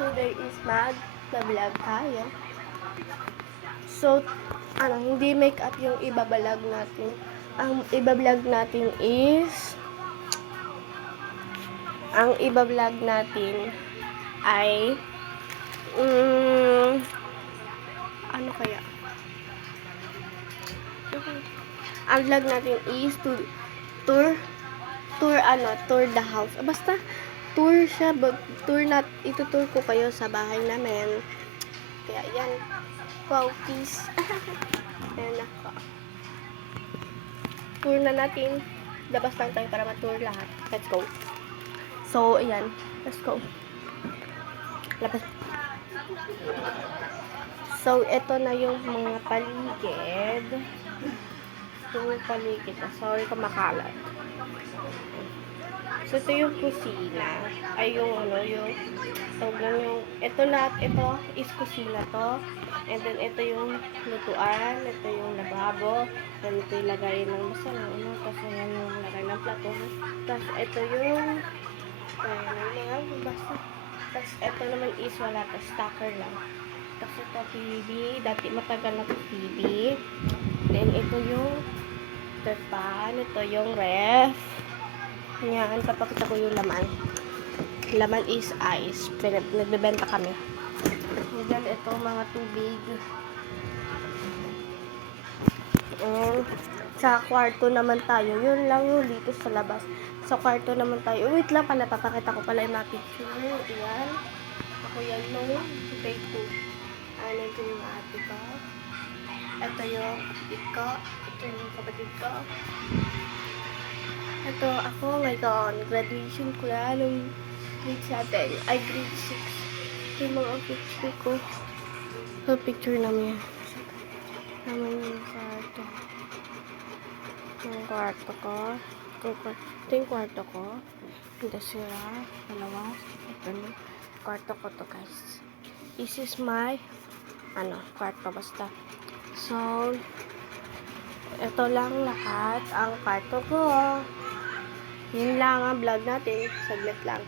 today is mag-vlog tayo. So, hindi makeup yung ibablog natin. Ang ibablog natin ay ano kaya? Ang vlog natin is tour the house. Basta tour siya, itutour ko kayo sa bahay namin. Kaya yan. Wow, peace. Ayan ako. Tour na natin. Labas lang tayo para ma-tour lahat. Let's go. So, ayan. Let's go. Labas. So, ito na yung mga paligid. Yung paligid. Sorry kung makalat. So, ito yung kusina. Ay, ito is kusina to. And then, ito yung lutuan. Ito yung lababo. Then, ito yung lagay ng masalang. Tapos, ayan yung lagay ng plato. Tapos, ito yung basta. Tapos, ito naman is wala to. Stacker lang. Tapos, ito TV. Dati matagal na to TV. Then, ito yung pan. Ito yung ref. Yan, papakita ko yung laman. Laman is ice. Nagbebenta kami. Then, ito mga tubig. Sa kwarto naman tayo. Yun lang yung dito sa labas. Sa kwarto naman tayo. Wait lang pala, papakita ko pala yung mga picture. Ayan. Ako yan nung grade 2. Ito yung ate ko. Ito yung kapatid ko. Ito yung kapatid ko. Ito ako ngayon. Graduation ko yan nung grade 7. Ay, grade 6. Ito yung mga picture ko. Ito picture namin yan. Naman yung kwarto. Yung kwarto ko. Ito yung kwarto ko. Ito sila. Dalawa. Ito na. Kwarto ko to, guys. This is my kwarto basta. So, ito lang lahat ang kwarto ko. Yun lang ang vlog natin. Saglit lang.